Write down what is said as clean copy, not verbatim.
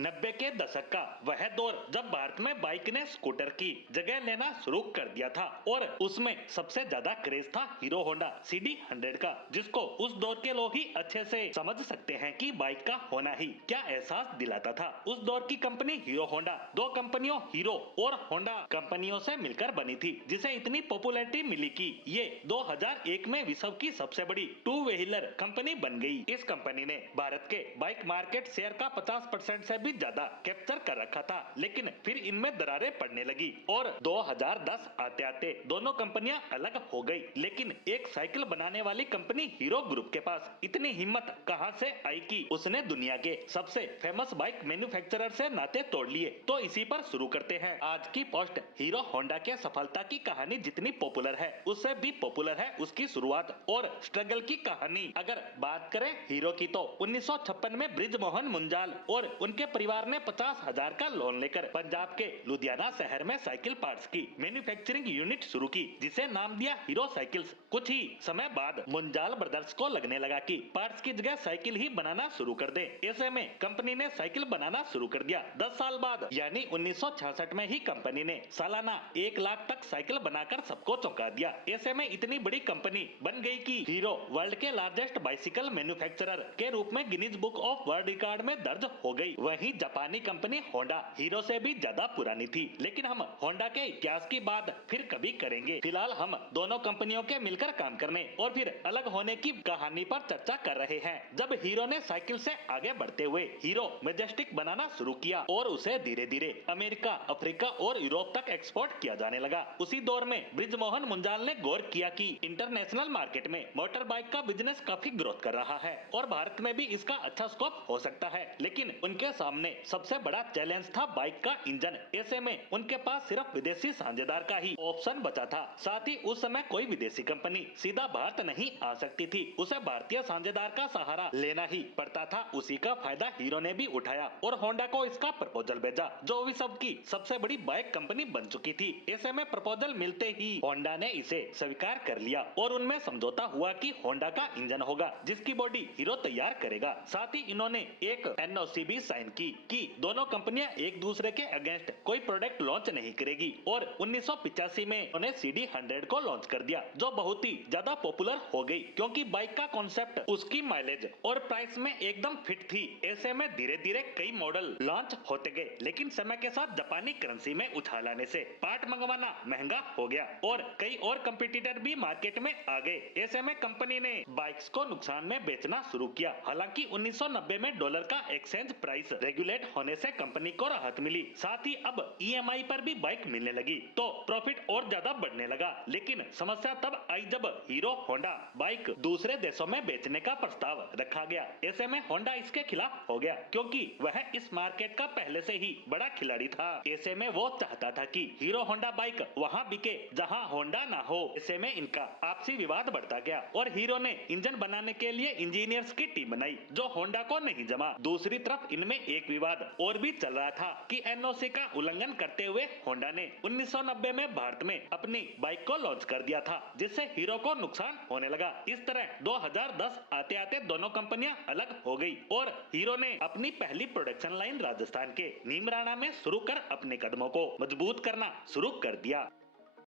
90 के दशक का वह दौर जब भारत में बाइक ने स्कूटर की जगह लेना शुरू कर दिया था और उसमें सबसे ज्यादा क्रेज था हीरो होंडा CD 100 का, जिसको उस दौर के लोग ही अच्छे से समझ सकते हैं कि बाइक का होना ही क्या एहसास दिलाता था। उस दौर की कंपनी हीरो होंडा दो कंपनियों हीरो और होंडा कंपनियों से मिलकर बनी थी, जिसे इतनी पॉपुलैरिटी मिली कि ये 2001 में विश्व की सबसे बड़ी टू व्हीलर कंपनी बन गई। इस कंपनी ने भारत के बाइक मार्केट शेयर का 50% से भी ज्यादा कैप्चर कर रखा था, लेकिन फिर इनमें दरारें पड़ने लगी और 2010 आते आते दोनों कंपनियां अलग हो गई। लेकिन एक साइकिल बनाने वाली कंपनी हीरो ग्रुप के पास इतनी हिम्मत कहां से आई कि उसने दुनिया के सबसे फेमस बाइक मैन्युफैक्चरर से नाते तोड़ लिए। तो इसी पर शुरू करते हैं आज की पोस्ट। हीरो होंडा के सफलता की कहानी जितनी पॉपुलर है, उससे भी पॉपुलर है उसकी शुरुआत और स्ट्रगल की कहानी। अगर बात करें हीरो की तो 1956 में ब्रिजमोहन मुंजाल और उनके परिवार ने 50,000 का लोन लेकर पंजाब के लुधियाना शहर में साइकिल पार्ट्स की मैन्युफैक्चरिंग यूनिट शुरू की, जिसे नाम दिया हीरो साइकिल्स। कुछ ही समय बाद मुंजाल ब्रदर्स को लगने लगा कि पार्ट्स की जगह साइकिल ही बनाना शुरू कर दे। ऐसे में कंपनी ने साइकिल बनाना शुरू कर दिया। 10 साल बाद यानी 1966 में ही कंपनी ने सालाना 1 लाख तक साइकिल बनाकर सबको चौंका दिया। ऐसे में इतनी बड़ी कंपनी बन गई कि हीरो वर्ल्ड के लार्जेस्ट बाइसिकल मैन्युफैक्चरर के रूप में Guinness book of world record में दर्ज हो गई। वहीं जापानी कंपनी होंडा हीरो से भी ज्यादा पुरानी थी, लेकिन हम होंडा के इतिहास की बात फिर कभी करेंगे। फिलहाल हम दोनों कंपनियों के मिलकर काम करने और फिर अलग होने की कहानी पर चर्चा कर रहे हैं। जब हीरो ने साइकिल से आगे बढ़ते हुए हीरो मैजेस्टिक बनाना शुरू किया और उसे धीरे धीरे अमेरिका, अफ्रीका और यूरोप तक एक्सपोर्ट किया जाने लगा। उसी दौर में ब्रिजमोहन मुंजाल ने गौर किया कि इंटरनेशनल मार्केट में मोटर बाइक का बिजनेस काफी ग्रोथ कर रहा है और भारत में भी इसका अच्छा स्कोप हो सकता है, लेकिन उनके सामने सबसे बड़ा चैलेंज था बाइक का इंजन। ऐसे में उनके पास सिर्फ विदेशी साझेदार का ही ऑप्शन बचा था। साथ ही उस समय कोई विदेशी कंपनी सीधा भारत नहीं आ सकती थी, उसे भारतीय साझेदार का सहारा लेना ही पड़ता था। उसी का फायदा हीरो ने भी उठाया और होंडा को इसका प्रपोजल भेजा, जो विश्व की सबसे बड़ी बाइक कंपनी बन चुकी थी। ऐसे में प्रपोजल मिलते ही होंडा ने इसे स्वीकार कर लिया और उनमें समझौता हुआ कि होंडा का इंजन होगा जिसकी बॉडी हीरो तैयार करेगा। साथ ही इन्होंने एक NOC भी साइन की कि दोनों कंपनियां एक दूसरे के अगेंस्ट कोई प्रोडक्ट लॉन्च नहीं करेगी और 1985 में उन्होंने CD 100 को लॉन्च कर दिया, जो बहुत ही ज्यादा पॉपुलर हो गई क्योंकि बाइक का कॉन्सेप्ट उसकी माइलेज और प्राइस में एकदम फिट थी। ऐसे में धीरे धीरे कई मॉडल लॉन्च होते गए, लेकिन समय के साथ जापानी करेंसी में उछाल आने से पार्ट मंगवाना महंगा हो गया और कई और कंपटीटर भी मार्केट में आ गए। ऐसे में कंपनी ने बाइक्स को नुकसान में बेचना शुरू किया। हालांकि 1990 में डॉलर का एक्सचेंज प्राइस रेगुलेट होने से कंपनी को राहत मिली। साथ ही अब EMI पर भी बाइक मिलने लगी तो प्रॉफिट और ज्यादा बढ़ने लगा। लेकिन समस्या तब आई जब हीरो होंडा बाइक दूसरे देशों में बेचने का प्रस्ताव रखा गया। ऐसे में होंडा इसके खिलाफ हो गया क्योंकि वह इस मार्केट का पहले से ही बड़ा खिलाड़ी था। ऐसे में वो चाहता था कि हीरो होंडा बाइक वहां बिके जहां होंडा ना हो। ऐसे में इनका आपसी विवाद बढ़ता गया और हीरो ने इंजन बनाने के लिए इंजीनियर्स की टीम बनाई जो होंडा को नहीं जमा। दूसरी तरफ इनमें एक विवाद और भी चल रहा था कि NOC का उल्लंघन करते हुए होंडा ने 1990 में भारत में अपनी बाइक को लॉन्च कर दिया था, जिससे हीरो को नुकसान होने लगा। इस तरह 2010 आते आते दोनों कंपनियां अलग हो गई और हीरो ने अपनी पहली प्रोडक्शन लाइन राजस्थान के नीमराणा में शुरू कर अपने कदमों को मजबूत करना शुरू कर दिया।